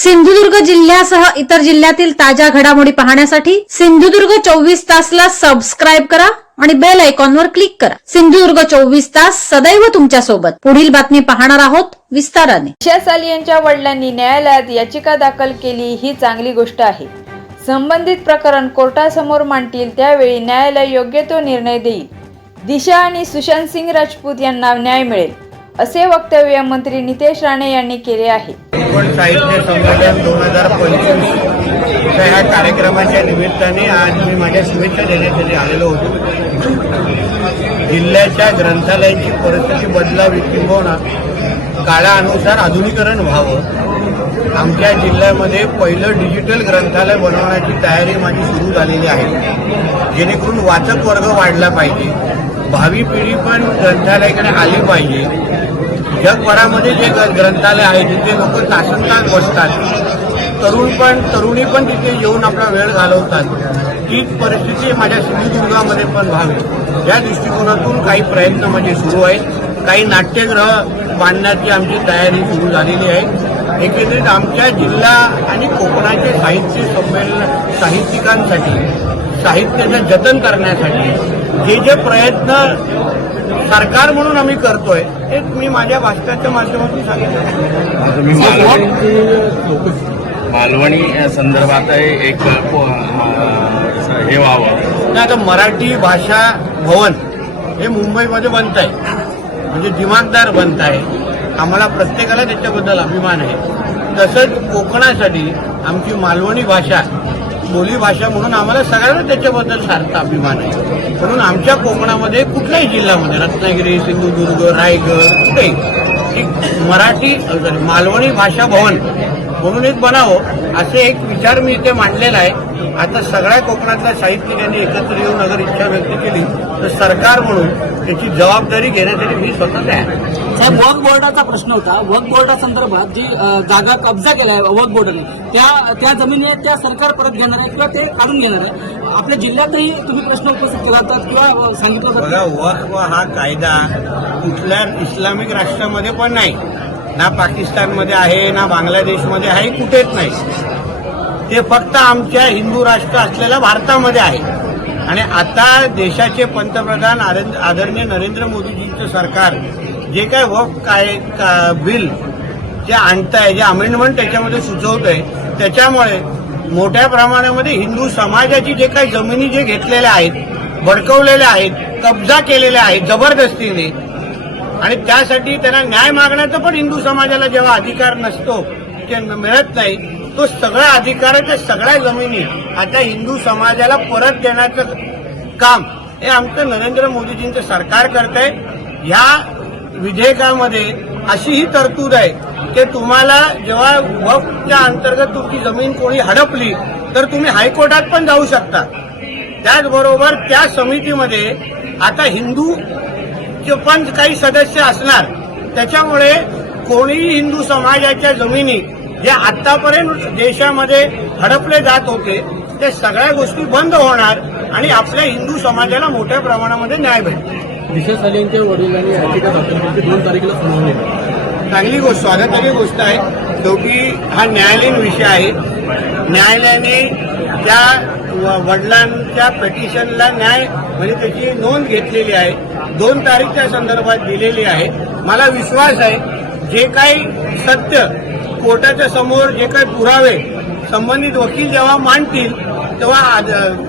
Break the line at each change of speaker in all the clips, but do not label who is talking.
सिंधुदुर्ग जिल्ह्यासह इतर जिल्ह्यातील ताज्या घडामोडी पाहण्यासाठी सिंधुदुर्ग चोवीस तासला सबस्क्राईब करा आणि बेल आयकॉनवर क्लिक करा. सिंधुदुर्ग चोवीस तास सदैव तुमच्यासोबत पुढील बातमी पाहणार आहोत विस्ताराने.
दिशा साली यांच्या वडिलांनी न्यायालयात याचिका दाखल केली ही चांगली गोष्ट आहे. संबंधित प्रकरण कोर्टासमोर मांडतील त्यावेळी न्यायालय योग्य तो निर्णय देईल. दिशा आणि सुशांत सिंग राजपूत यांना न्याय मिळेल असे वक्तव्य मंत्री नितेश राणे यांनी केले आहे.
कोकण साहित्य संमेलन दोन हजार पंचवीस ह्या कार्यक्रमाच्या निमित्ताने आज मी माझ्या शुभेच्छा देण्यासाठी आलेलो होतो. जिल्ह्याच्या ग्रंथालयाची परिस्थिती बदलावी किंबहुना काळानुसार आधुनिकरण व्हावं. आमच्या जिल्ह्यामध्ये पहिलं डिजिटल ग्रंथालय बनवण्याची तयारी माझी सुरू झालेली आहे. जेणेकरून वाचक वर्ग वाढला पाहिजे. भावी पिढी पण ग्रंथालयाकडे आली पाहिजे. जगभरामध्ये जे ग- ग्रंथालय आहे तिथे लोक तासन तास बसतात तरुण पण तरुणी पण तिथे येऊन आपला वेळ घालवतात. तीच परिस्थिती माझ्या सिंधुदुर्गामध्ये पण व्हावी. या दृष्टिकोनातून काही प्रयत्न म्हणजे सुरू आहेत. काही नाट्यग्रह बांधण्याची आमची तयारी सुरू झालेली आहे. एकंदरीत आमच्या जिल्हा आणि कोकणाचे साहित्य संमेलन साहित्यिकांसाठी साहित्याचं जतन करण्यासाठी जे जे प्रयत्न सरकार म्हणून आम्ही करतोय ते मी माझ्या भाषणाच्या माध्यमातून सांगितलं.
मालवणी मालवणी संदर्भात एक हे व्हावं.
नाही, आता मराठी भाषा भवन हे मुंबईमध्ये बनत आहे. म्हणजे दिमागदार बनत आहे. आम्हाला प्रत्येकाला त्याच्याबद्दल अभिमान आहे. तसंच कोकणासाठी आमची मालवणी भाषा बोली भाषा म्हणून आम्हाला सगळ्यांना त्याच्याबद्दल सारखा अभिमान आहे. म्हणून आमच्या कोकणामध्ये कुठल्याही जिल्ह्यामध्ये रत्नागिरी सिंधुदुर्ग रायगड कुठेही एक मराठी सॉरी मालवणी भाषा भवन म्हणून एक बनावं असे एक विचार मी इथे मांडलेला आहे. आता सगळ्या कोकणातल्या साहित्यिकांनी एकत्र येऊन अगर इच्छा व्यक्त केली तर सरकार म्हणून त्याची जबाबदारी घेण्यासाठी मी स्वतः तयार आहे.
साहेब वक्फ बोर्डाचा प्रश्न होता. वक्फ बोर्डासंदर्भात जी अ, जागा कब्जा केला आहे वक्फ बोर्डाने त्या त्या जमिनी त्या सरकार परत घेणार आहे किंवा ते काढून घेणार आहे? आपल्या जिल्ह्यातही तुम्ही प्रश्न उपस्थित केला होता किंवा सांगितलं होतं?
वक्फ हा कायदा कुठल्या इस्लामिक राष्ट्रामध्ये पण नाही. ना पाकिस्तानमध्ये आहे ना बांगलादेशमध्ये आहे कुठेच नाही. ते फक्त आमच्या हिंदू राष्ट्र असलेल्या भारतामध्ये आहे. आणि आता देशाचे पंतप्रधान आदरणीय नरेंद्र मोदीजींचं सरकार जे काय वक्फ काय का- बिल जे आणताय जे अमेंडमेंट त्याच्यामध्ये सुचवत आहे त्याच्यामुळे मोठ्या प्रमाणामध्ये हिंदू समाजाची जे काही जमिनी जे घेतलेल्या आहेत भडकवलेल्या आहेत कब्जा केलेल्या आहेत जबरदस्तीने आणि त्यासाठी त्यांना न्याय मागण्याचा पण हिंदू समाजाला जेव्हा अधिकार नसतो ते मिळत नाही तो सगळा अधिकार त्या सगळ्या जमिनी आता हिंदू समाजाला परत देण्याचं काम हे आमचं नरेंद्र मोदीजींचं सरकार करत आहे ह्या विधेयकामध्ये अशी ही तरतूद आहे की तुम्हाला जेव्हा वक्फच्या अंतर्गत तुमची जमीन कोणी हडपली तर तुम्ही हायकोर्टात पण जाऊ शकता. त्याचबरोबर त्या समितीमध्ये आता हिंदू पण काही सदस्य असणार त्याच्यामुळे कोणीही हिंदू समाजाच्या जमिनी जे आतापर्यंत देशामध्ये हडपले जात होते ते सगळ्या गोष्टी बंद होणार आणि आपल्या हिंदू समाजाला मोठ्या प्रमाणामध्ये न्याय भेटेल.
दिशा साली यांच्या वडिलांनी याचिका दाखल केली दोन तारखेला सुनावणी
चांगली गोष्ट स्वागताची गोष्ट आहे. शेवटी हा न्यायालयीन विषय आहे. न्यायालयाने त्या वडिलांच्या पेटिशनला न्याय म्हणजे त्याची नोंद घेतलेली आहे. दोन तारीखच्या संदर्भात दिलेली आहे. मला विश्वास आहे जे काही सत्य कोर्टाच्या समोर जे काही पुरावे संबंधित वकील जेव्हा मांडतील तेव्हा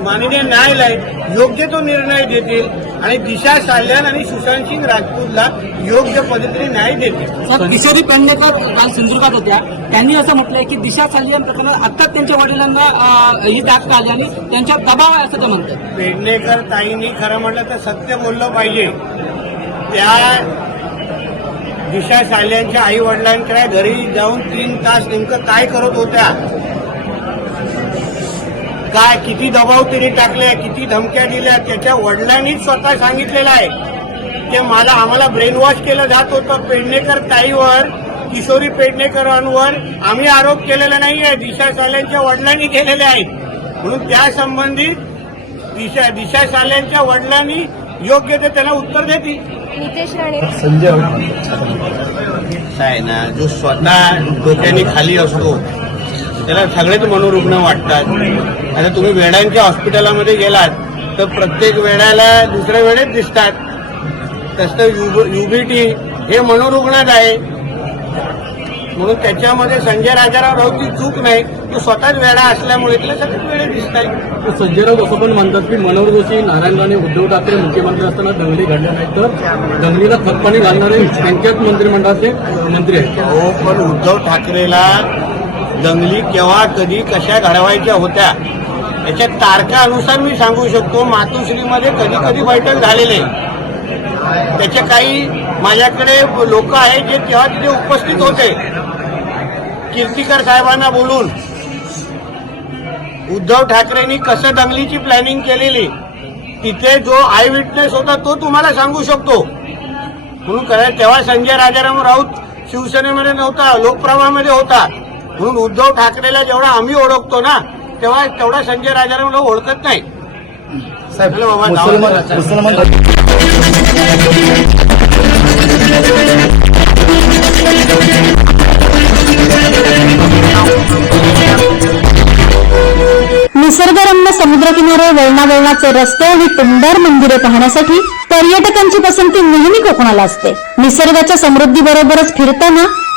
माननीय न्यायालय योग्य तो निर्णय देतील. आणि दिशा साल्यान आणि सुशांत सिंग राजपूतला योग्य पद्धतीने न्याय
साहेब किशोरी पेडणेकर काल सिंधुदुर्गात होत्या. त्यांनी असं म्हटलंय की दिशा साली या प्रकरणात आत्ताच त्यांच्या वडिलांना ही टाक आली आणि त्यांच्या दबाव आहे असं ते म्हणतात.
पेडणेकर ताईंनी खरं म्हटलं तर सत्य बोललं पाहिजे. त्या दिशा साल्यांच्या आई वडिलांच्या घरी जाऊन तीन तास नेमकं काय करत होत्या? काय किती दबाव तिने टाकले किती धमक्या दिल्या त्याच्या वडिलांनीच स्वतः सांगितलेलं आहे. की मला आम्हाला ब्रेन वॉश केलं जात होतं पेडणेकर ताईवर किशोरी पेडणेकरांवर. आम्ही आरोप केलेला नाहीये दिशा साल्यांच्या वडिलांनी केलेले आहेत. म्हणून त्या संबंधित दिशा दिशा साल्यांच्या वडिलांनी योग्य ते त्याला उत्तर देतील. आहे ना जो स्वतः डोक्याने खाली असतो त्याला सगळेच मनोरुग्ण वाटतात. आता तुम्ही वेड्यांच्या हॉस्पिटलामध्ये गेलात तर प्रत्येक वेड्याला दुसऱ्या वेळेत दिसतात. तसं युबीटी हे मनोरुग्णच आहे. म्हणून त्याच्यामध्ये संजय राजाराव राऊतची चूक नाही तो स्वतःच वेडा असल्यामुळे त्याला सगळेच वेळे दिसतात
संजय राऊत असं पण म्हणतात की मनोहर जोशी नारायण राणे उद्धव ठाकरे मुख्यमंत्री असताना दंगली घडल्या नाही तर? दंगलीला खतपाणी घालणारे त्यांच्याच मंत्रिमंडळाचे मंत्री आहेत.
हो पण उद्धव ठाकरेला दंगली केव्हा कधी कशा घडवायच्या होत्या याच्या तारखानुसार मी सांगू शकतो मातोश्रीमध्ये कधी कधी बैठक झालेले त्याचे काही माझ्याकडे लोक आहेत जे तेव्हा तिथे उपस्थित होते. कीर्तीकर साहेबांना बोलून उद्धव ठाकरेंनी कसं दंगलीची प्लॅनिंग केलेली तिथे जो आय विटनेस होता तो तुम्हाला सांगू शकतो. म्हणून तेव्हा संजय राजाराम राऊत शिवसेनेमध्ये नव्हता लोकप्रभामध्ये होता. म्हणून उद्धव ठाकरेला जेवढा आम्ही ओळखतो ना तेव्हा तेवढा संजय राजाराम राऊत ओळखत नाही
निसर्गरम्य समुद्रकिनारे वळणावळणाचे रस्ते आणि टुंडर मंदिरे पाहण्यासाठी पर्यटकांची पसंती नेहमी कोकणाला असते. निसर्गाच्या समृद्धी बरोबरच फिरताना